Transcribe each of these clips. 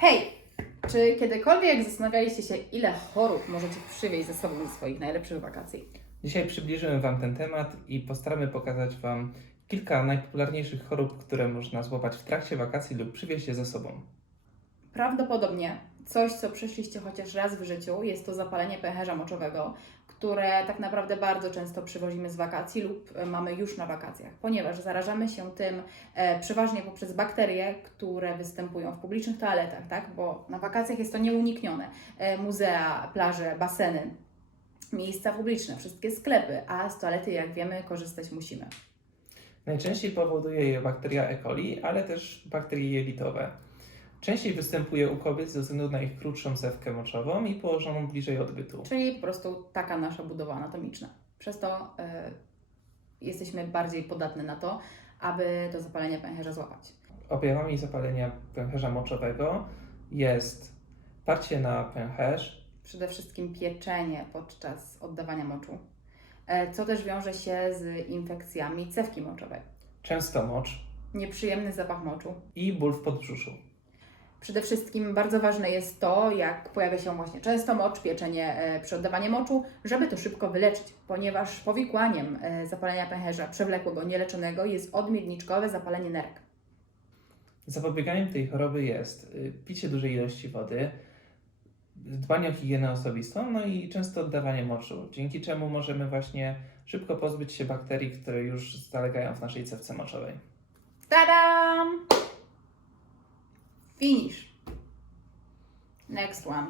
Hej! Czy kiedykolwiek zastanawialiście się, ile chorób możecie przywieźć ze sobą ze swoich najlepszych wakacji? Dzisiaj przybliżymy Wam ten temat i postaramy pokazać Wam kilka najpopularniejszych chorób, które można złapać w trakcie wakacji lub przywieźć je ze sobą. Prawdopodobnie coś, co przeszliście chociaż raz w życiu, jest to zapalenie pęcherza moczowego, które tak naprawdę bardzo często przywozimy z wakacji lub e, mamy już na wakacjach, ponieważ zarażamy się tym e, przeważnie poprzez bakterie, które występują w publicznych toaletach, tak? Bo na wakacjach jest to nieuniknione. E, muzea, plaże, baseny, miejsca publiczne, wszystkie sklepy, a z toalety, jak wiemy, korzystać musimy. Najczęściej powoduje je bakteria E. coli, ale też bakterie jelitowe. Częściej występuje u kobiet ze względu na ich krótszą cewkę moczową i położoną bliżej odbytu. Czyli po prostu taka nasza budowa anatomiczna. Przez to y, jesteśmy bardziej podatne na to, aby to zapalenie pęcherza złapać. Objawami zapalenia pęcherza moczowego jest parcie na pęcherz, Przede wszystkim pieczenie podczas oddawania moczu, e, co też wiąże się z infekcjami cewki moczowej. często mocz Nieprzyjemny zapach moczu. i ból w podbrzuszu. Przede wszystkim bardzo ważne jest to, jak pojawia się właśnie często mocz, pieczenie e, przy oddawaniu moczu, żeby to szybko wyleczyć, ponieważ powikłaniem e, zapalenia pęcherza przewlekłego, nieleczonego jest odmiedniczkowe zapalenie nerek. Zapobieganiem tej choroby jest y, picie dużej ilości wody, dbanie o higienę osobistą, no i często oddawanie moczu, dzięki czemu możemy właśnie szybko pozbyć się bakterii, które już zalegają w naszej cewce moczowej. Tadam! Finish. Next one.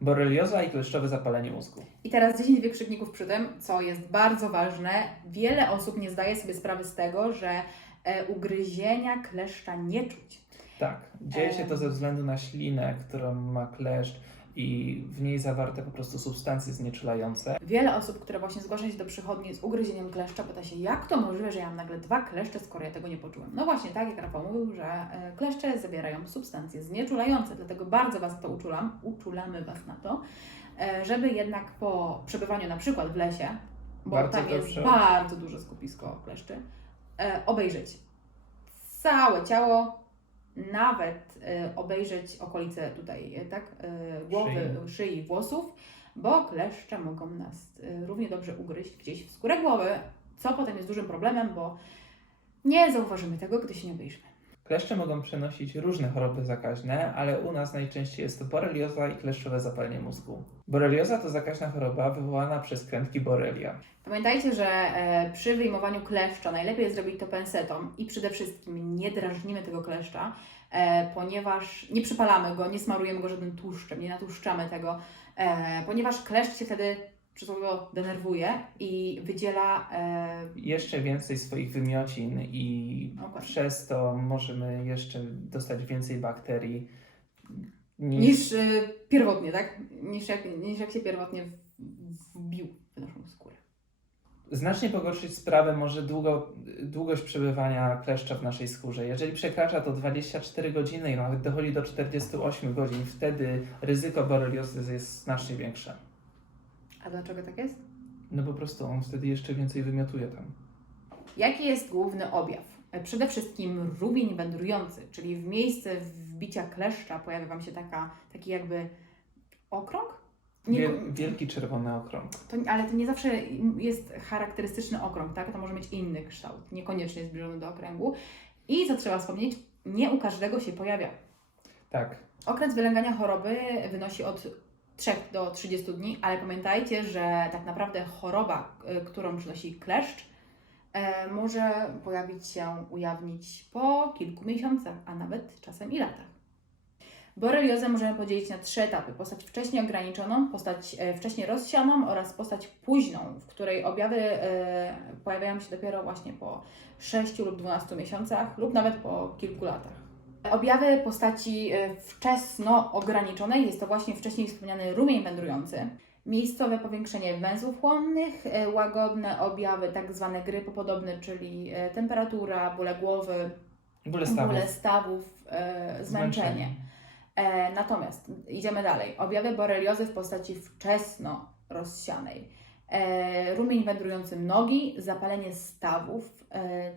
Borelioza i kleszczowe zapalenie mózgu. I teraz 10 wykrzykników przy tym, co jest bardzo ważne. Wiele osób nie zdaje sobie sprawy z tego, że e, ugryzienia kleszcza nie czuć. Tak, dzieje się to ze względu na ślinę, którą ma kleszcz i w niej zawarte po prostu substancje znieczulające. Wiele osób, które właśnie zgłasza się do przychodni z ugryzieniem kleszcza, pyta się, jak to możliwe, że ja mam nagle dwa kleszcze, skoro ja tego nie poczułem. No właśnie, tak jak Rafał mówił, że e, kleszcze zawierają substancje znieczulające, dlatego bardzo Was to uczulam, uczulamy Was na to, e, żeby jednak po przebywaniu na przykład w lesie, bo Bardzo tam jest dobrze. bardzo duże skupisko kleszczy, e, obejrzeć całe ciało, nawet e, obejrzeć okolice tutaj, e, tak, e, głowy, szyi, włosów, bo kleszcze mogą nas równie dobrze ugryźć gdzieś w skórę głowy, co potem jest dużym problemem, bo nie zauważymy tego, gdy się nie obejrzymy. Kleszcze mogą przenosić różne choroby zakaźne, ale u nas najczęściej jest to borelioza i kleszczowe zapalenie mózgu. Borelioza to zakaźna choroba wywołana przez krętki borelia. Pamiętajcie, że e, przy wyjmowaniu kleszcza najlepiej jest zrobić to pensetą i przede wszystkim nie drażnimy tego kleszcza, e, ponieważ nie przypalamy go, nie smarujemy go żadnym tłuszczem, nie natłuszczamy tego, e, ponieważ kleszcz się wtedy przysłowiowo denerwuje i wydziela e, Jeszcze więcej swoich wymiocin i Dokładnie. przez to możemy jeszcze dostać więcej bakterii niż, niż y, pierwotnie, tak? Niż jak, niż jak się pierwotnie wbił w naszą skórę. Znacznie pogorszyć sprawę może długo, długość przebywania kleszcza w naszej skórze. Jeżeli przekracza to 24 godziny i nawet dochodzi do 48 godzin, wtedy ryzyko boreliozy jest znacznie większe. A dlaczego tak jest? No po prostu on wtedy jeszcze więcej wymiotuje tam. Jaki jest główny objaw? E, Przede wszystkim rumień wędrujący, czyli w miejsce wbicia kleszcza pojawia Wam się taka, taki jakby okrąg? Nie, Wiel, wielki czerwony okrąg. to, ale to nie zawsze jest charakterystyczny okrąg, tak? To może mieć inny kształt, niekoniecznie zbliżony do okręgu. I co trzeba wspomnieć, nie u każdego się pojawia. Tak, Okres wylęgania choroby wynosi od 3 do 30 dni, ale pamiętajcie, że tak naprawdę choroba, y, którą przynosi kleszcz, e, może pojawić się, ujawnić po kilku miesiącach, a nawet czasem i latach. Boreliozę możemy podzielić na trzy etapy. Postać wcześniej ograniczoną, postać e, wcześniej rozsianą oraz postać późną, w której objawy pojawiają się dopiero właśnie po 6 lub 12 miesiącach lub nawet po kilku latach. Objawy postaci e, wczesno ograniczonej jest to właśnie wcześniej wspomniany rumień wędrujący, miejscowe powiększenie węzłów chłonnych, e, łagodne objawy tak zwane grypopodobne, czyli e, temperatura, bóle głowy, bóle stawów. bóle stawów, e, zmęczenie. E, natomiast idziemy dalej. Objawy boreliozy w postaci wczesno rozsianej. E, rumień wędrujący nogi, zapalenie stawów, e,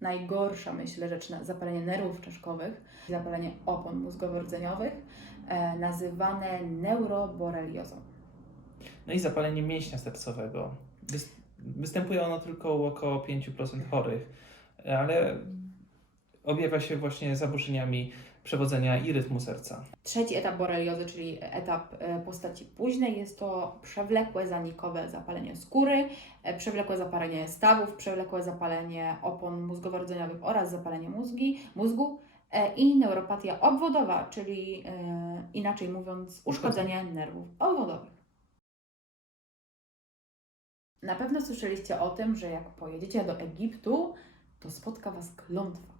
najgorsza, myślę, rzecz na zapalenie nerwów czaszkowych, zapalenie opon mózgowo-rdzeniowych, e, nazywane neuroboreliozą. No i zapalenie mięśnia sercowego. Wys- Występuje ono tylko u około 5% chorych, ale objawia się właśnie zaburzeniami przewodzenia i rytmu serca. Trzeci etap boreliozy, czyli etap e, postaci późnej, jest to przewlekłe zanikowe zapalenie skóry, e, przewlekłe zapalenie stawów, przewlekłe zapalenie opon mózgowo-rdzeniowych oraz zapalenie mózgi, mózgu e, i neuropatia obwodowa, czyli inaczej mówiąc uszkodzenie nerwów obwodowych. Na pewno słyszeliście o tym, że jak pojedziecie do Egiptu, to spotka Was klątwa.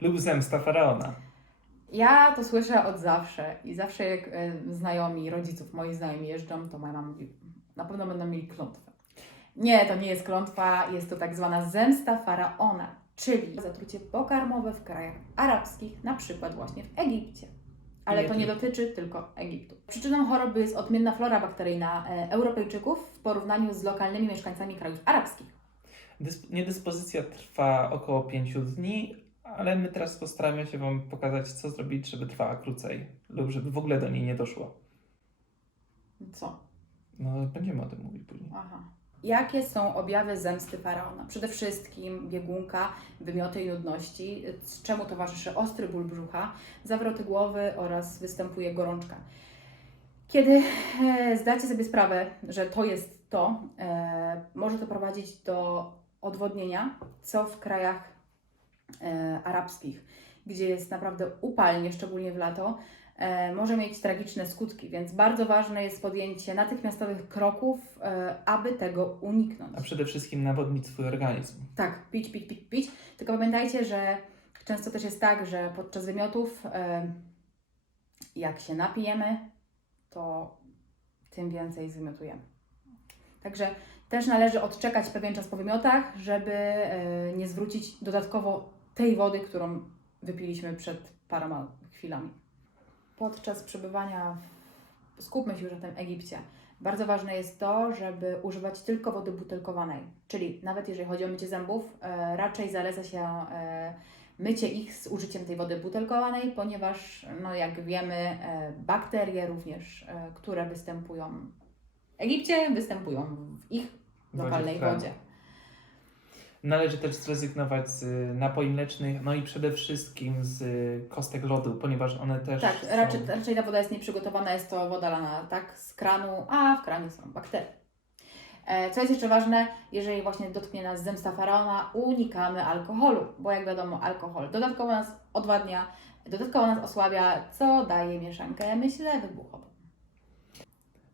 Lub zemsta faraona. Ja to słyszę od zawsze i zawsze jak e, znajomi, rodziców moi znajomi jeżdżą, to moja mama mówi, na pewno będą mieli klątwę. Nie, to nie jest klątwa, jest to tak zwana zemsta faraona, czyli zatrucie pokarmowe w krajach arabskich, na przykład właśnie w Egipcie. Ale to nie dotyczy tylko Egiptu. Przyczyną choroby jest odmienna flora bakteryjna e, Europejczyków w porównaniu z lokalnymi mieszkańcami krajów arabskich. Dysp- niedyspozycja trwa około 5 dni, ale my teraz postaramy się Wam pokazać, co zrobić, żeby trwała krócej, lub żeby w ogóle do niej nie doszło. Co? No, będziemy o tym mówić później. Aha. Jakie są objawy zemsty faraona? Przede wszystkim biegunka, wymioty i nudności, z czemu towarzyszy ostry ból brzucha, zawroty głowy oraz występuje gorączka. Kiedy e, zdacie sobie sprawę, że to jest to, e, może to prowadzić do odwodnienia, co w krajach arabskich, gdzie jest naprawdę upalnie, szczególnie w lato, e, może mieć tragiczne skutki, więc bardzo ważne jest podjęcie natychmiastowych kroków, e, aby tego uniknąć. A przede wszystkim nawodnić swój organizm. Tak, pić, pić, pić, pić. Tylko pamiętajcie, że często też jest tak, że podczas wymiotów, e, jak się napijemy, to tym więcej zwymiotujemy. Także też należy odczekać pewien czas po wymiotach, żeby e, nie zwrócić dodatkowo tej wody, którą wypiliśmy przed paroma chwilami. Podczas przebywania, w, skupmy się już na tym Egipcie, bardzo ważne jest to, żeby używać tylko wody butelkowanej. Czyli nawet jeżeli chodzi o mycie zębów, e, raczej zaleca się e, mycie ich z użyciem tej wody butelkowanej, ponieważ, no jak wiemy, e, bakterie również, e, które występują w Egipcie, występują w ich lokalnej wodzie. Należy też zrezygnować z y, napoi mlecznych, no i przede wszystkim z y, kostek lodu, ponieważ one też Tak, są... raczej, raczej ta woda jest nieprzygotowana, jest to woda lana tak z kranu, a w kranie są bakterie. E, Co jest jeszcze ważne, jeżeli właśnie dotknie nas zemsta faraona, unikamy alkoholu, bo jak wiadomo, alkohol dodatkowo nas odwadnia, dodatkowo nas osłabia, co daje mieszankę, myślę, wybuchową.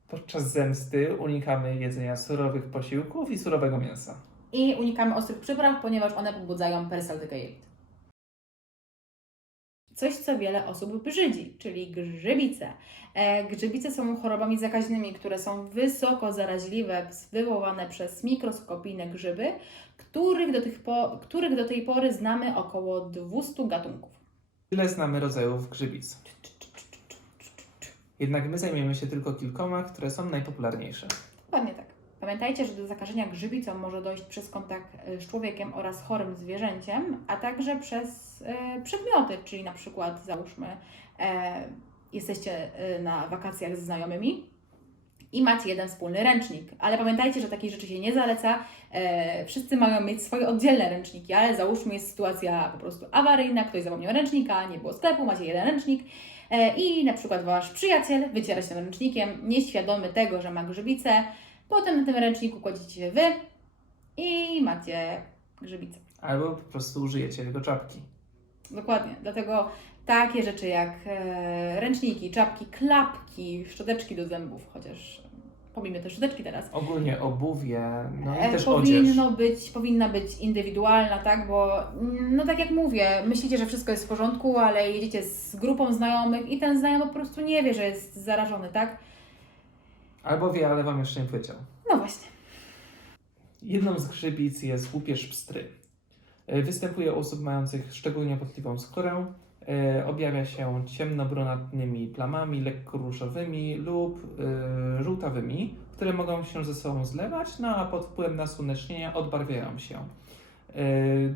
Podczas zemsty unikamy jedzenia surowych posiłków i surowego mięsa. I unikamy ostrych przypraw, ponieważ one pobudzają perysaltykę jelit. Coś, co wiele osób brzydzi, czyli grzybice. E, grzybice są chorobami zakaźnymi, które są wysoko zaraźliwe, wywołane przez mikroskopijne grzyby, których do, tych po, których do tej pory znamy około 200 gatunków. Tyle znamy rodzajów grzybic. Jednak my zajmiemy się tylko kilkoma, które są najpopularniejsze. Dokładnie tak. Pamiętajcie, że do zakażenia grzybicą może dojść przez kontakt e, z człowiekiem oraz chorym zwierzęciem, a także przez e, przedmioty, czyli na przykład załóżmy e, jesteście e, na wakacjach z znajomymi i macie jeden wspólny ręcznik, ale pamiętajcie, że takich rzeczy się nie zaleca. E, wszyscy mają mieć swoje oddzielne ręczniki, ale załóżmy jest sytuacja po prostu awaryjna, ktoś zapomniał ręcznika, nie było sklepu, macie jeden ręcznik e, i na przykład Wasz przyjaciel wyciera się ręcznikiem, nieświadomy tego, że ma grzybicę, Potem na tym ręczniku kładziecie się wy i macie grzybicę. Albo po prostu użyjecie jego czapki. Dokładnie. Dlatego takie rzeczy jak e, ręczniki, czapki, klapki, szczoteczki do zębów, chociaż pomijmy te szczoteczki teraz. Ogólnie obuwie, no i E, też odzież. powinno być, powinna być indywidualna, tak? Bo mm, no tak jak mówię, myślicie, że wszystko jest w porządku, ale jedziecie z grupą znajomych i ten znajomy po prostu nie wie, że jest zarażony, tak? Albo wie, ale wam jeszcze nie powiedział. No właśnie. Jedną z grzybic jest łupież pstry. E, Występuje u osób mających szczególnie potliwą skórę. E, Objawia się ciemnobrunatnymi plamami, lekko różowymi lub e, żółtawymi, które mogą się ze sobą zlewać, no a pod wpływem nasłonecznienia odbarwiają się.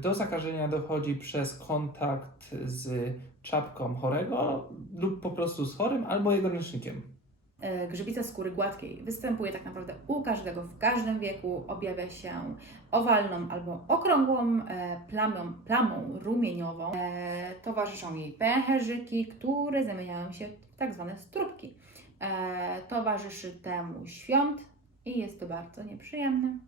Do zakażenia dochodzi przez kontakt z czapką chorego lub po prostu z chorym albo jego ręcznikiem. E, Grzybica skóry gładkiej występuje tak naprawdę u każdego, w każdym wieku. Objawia się owalną albo okrągłą e, plamą, plamą rumieniową. E, towarzyszą jej pęcherzyki, które zamieniają się w tak zwane strubki. Towarzyszy temu świąt i jest to bardzo nieprzyjemne.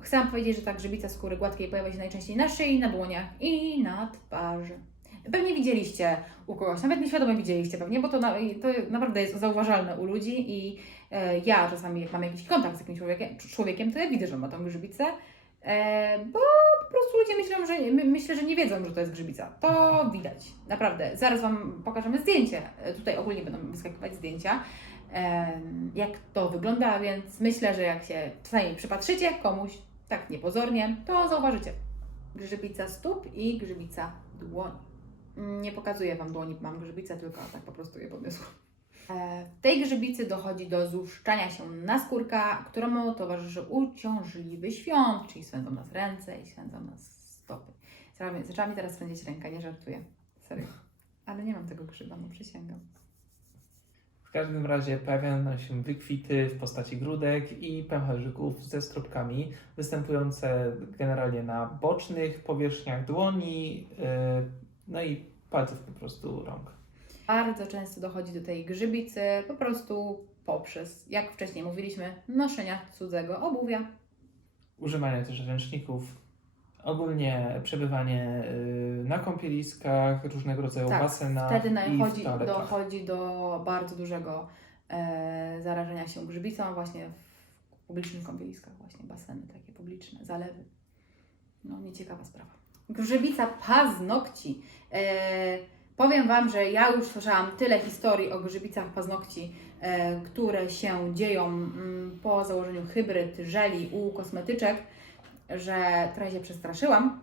Chcę powiedzieć, że ta grzybica skóry gładkiej pojawia się najczęściej na szyi, na dłoniach i na twarzy. Pewnie widzieliście u kogoś, nawet nieświadomie widzieliście pewnie, bo to, na, to naprawdę jest zauważalne u ludzi i e, ja czasami jak mam jakiś kontakt z jakimś człowiekiem, człowiekiem to ja widzę, że ma tą grzybicę, e, bo po prostu ludzie myślą, że, my, myślę, że nie wiedzą, że to jest grzybica. To widać, naprawdę. Zaraz Wam pokażemy zdjęcie. E, Tutaj ogólnie będą wyskakiwać zdjęcia, e, jak to wygląda, więc myślę, że jak się czasami przypatrzycie komuś tak niepozornie, to zauważycie. Grzybica stóp i grzybica dłoni. Nie pokazuję Wam dłoni, mam grzybicę, tylko tak po prostu je podniosłam. E, W tej grzybicy dochodzi do zuszczania się naskórka, któremu towarzyszy uciążliwy świąt, czyli swędzą nas ręce i swędzą nas stopy. Zaczęła mi- teraz swędzić ręka, nie żartuję. Serio. Ale nie mam tego grzyba, no przysięgam. W każdym razie pojawiają się wykwity w postaci grudek i pęcherzyków ze stróbkami, występujące generalnie na bocznych powierzchniach dłoni, yy, no i palców po prostu rąk. Bardzo często dochodzi do tej grzybicy po prostu poprzez, jak wcześniej mówiliśmy, noszenia cudzego obuwia. Używanie też ręczników, ogólnie przebywanie yy, na kąpieliskach, różnego rodzaju Tak, basenach Wtedy dochodzi, dochodzi do bardzo dużego e, zarażenia się grzybicą właśnie w publicznych kąpieliskach, właśnie baseny takie publiczne, zalewy. No, nieciekawa sprawa. Grzybica paznokci. E, powiem Wam, że ja już słyszałam tyle historii o grzybicach paznokci, e, które się dzieją mm, po założeniu hybryd żeli u kosmetyczek, że trochę się przestraszyłam.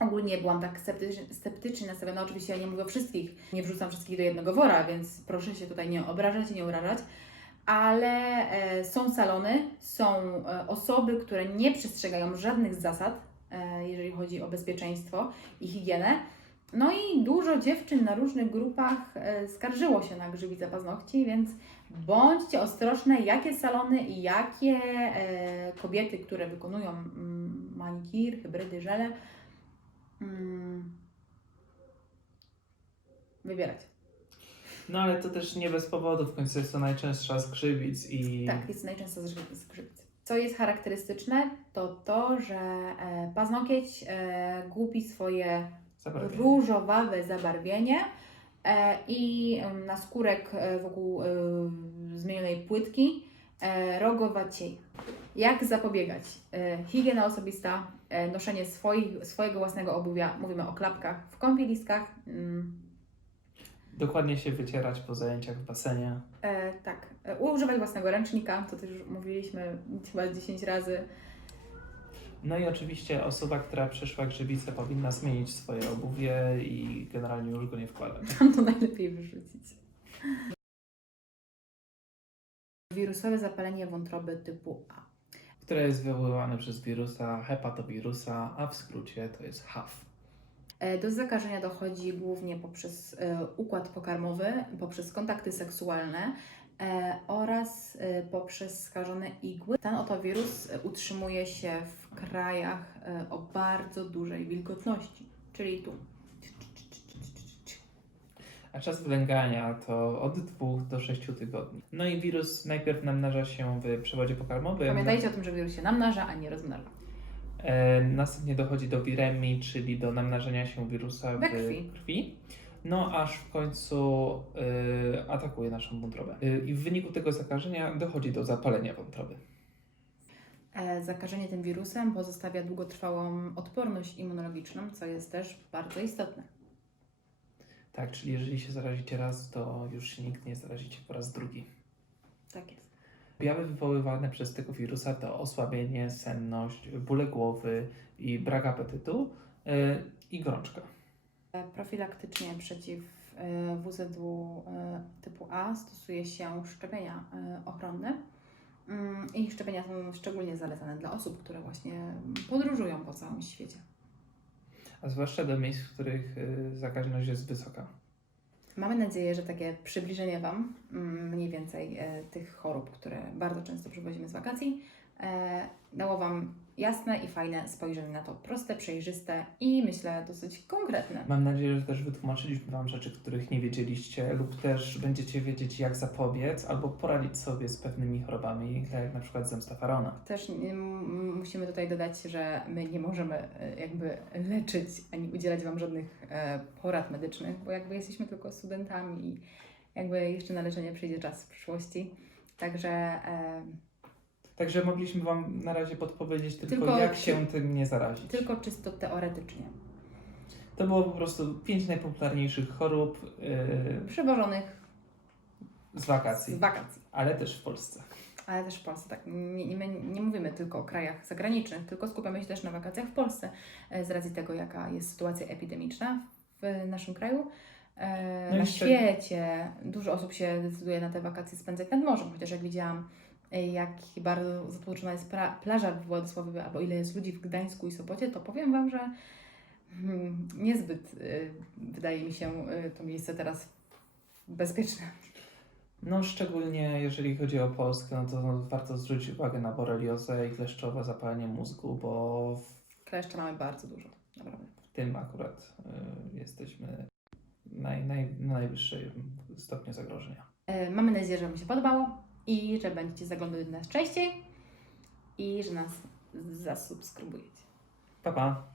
Ogólnie byłam tak sceptycznie, sceptycznie nastawiona. Oczywiście ja nie mówię o wszystkich, nie wrzucam wszystkich do jednego wora, więc proszę się tutaj nie obrażać i nie urażać. Ale e, są salony, są e, osoby, które nie przestrzegają żadnych zasad, jeżeli chodzi o bezpieczeństwo i higienę. No i dużo dziewczyn na różnych grupach e, skarżyło się na grzybicę paznokci, więc bądźcie ostrożne, jakie salony i jakie e, kobiety, które wykonują mm, manikir, hybrydy, żele, mm, wybierać. No ale to też nie bez powodu, w końcu jest to najczęstsza z grzybic i Tak, jest najczęściej z grzyb- z grzybicy. Co jest charakterystyczne, to to, że e, paznokieć e, gubi swoje zabarwienie. różowawe zabarwienie e, i em, na skórek wokół zmienionej płytki e, rogowaciej. Jak zapobiegać? Higiena osobista, noszenie swoich, swojego własnego obuwia, mówimy o klapkach w kąpieliskach. Dokładnie się wycierać po zajęciach w basenie. E, tak, e, używać własnego ręcznika, to też już mówiliśmy chyba 10 razy. No i oczywiście osoba, która przeszła grzybicę powinna zmienić swoje obuwie i generalnie już go nie wkładać. Tam to najlepiej wyrzucić. Wirusowe zapalenie wątroby typu A. Które jest wywoływane przez wirusa hepatowirusa, a w skrócie to jest HAV. E, Do zakażenia dochodzi głównie poprzez e, układ pokarmowy, poprzez kontakty seksualne e, oraz poprzez skażone igły. Ten oto wirus utrzymuje się w krajach o bardzo dużej wilgotności, czyli tu. A czas wylęgania to od 2 do 6 tygodni. No i wirus najpierw namnaża się w przewodzie pokarmowym. Pamiętajcie o tym, że wirus się namnaża, a nie rozmnaża. Następnie dochodzi do wiremii, czyli do namnażania się wirusa w We krwi. krwi. No aż w końcu e, atakuje naszą wątrobę. E, I w wyniku tego zakażenia dochodzi do zapalenia wątroby. E, Zakażenie tym wirusem pozostawia długotrwałą odporność immunologiczną, co jest też bardzo istotne. Tak, czyli jeżeli się zarazicie raz, to już się nigdy nie zarazicie po raz drugi. Tak jest. Objawy wywoływane przez tego wirusa to osłabienie, senność, bóle głowy i brak apetytu e, i gorączka. Profilaktycznie przeciw WZW e, typu A stosuje się szczepienia ochronne. Mm, I szczepienia są szczególnie zalecane dla osób, które właśnie podróżują po całym świecie. A zwłaszcza do miejsc, w których y, zakaźność jest wysoka. Mamy nadzieję, że takie przybliżenie Wam mm, mniej więcej e, tych chorób, które bardzo często przywozimy z wakacji, e, dało Wam jasne i fajne spojrzenie na to, proste, przejrzyste i myślę dosyć konkretne. Mam nadzieję, że też wytłumaczyliśmy Wam rzeczy, których nie wiedzieliście, lub też będziecie wiedzieć, jak zapobiec albo poradzić sobie z pewnymi chorobami, tak jak na przykład zemsta farona. Też musimy tutaj dodać, że my nie możemy e, jakby leczyć ani udzielać Wam żadnych e, porad medycznych, bo jakby jesteśmy tylko studentami i jakby jeszcze na leczenie przyjdzie czas w przyszłości. Także e, Także mogliśmy Wam na razie podpowiedzieć tylko, Tylko- jak się tym nie zarazić. tylko czysto teoretycznie. To było po prostu pięć najpopularniejszych chorób yy, Przewożonych z wakacji, z wakacji. ale też w Polsce. Ale też w Polsce, tak. Nie, my nie mówimy tylko o krajach zagranicznych, tylko skupiamy się też na wakacjach w Polsce, e, z racji tego, jaka jest sytuacja epidemiczna w naszym kraju. E, No na świecie dużo osób się decyduje na te wakacje spędzać nad morzem, chociaż jak widziałam, jak bardzo zatłoczona jest plaża w Władysławowie, albo ile jest ludzi w Gdańsku i Sopocie, to powiem Wam, że hmm, niezbyt e, wydaje mi się e, to miejsce teraz bezpieczne. No szczególnie jeżeli chodzi o Polskę, no to warto zwrócić uwagę na boreliozę i kleszczowe zapalenie mózgu, bo Kleszcze mamy bardzo dużo, naprawdę. w tym akurat y, jesteśmy naj, naj, na najwyższym stopniu zagrożenia. E, Mamy nadzieję, że Wam się podobało i że będziecie zaglądać nas częściej i że nas zasubskrybujecie. Pa, pa!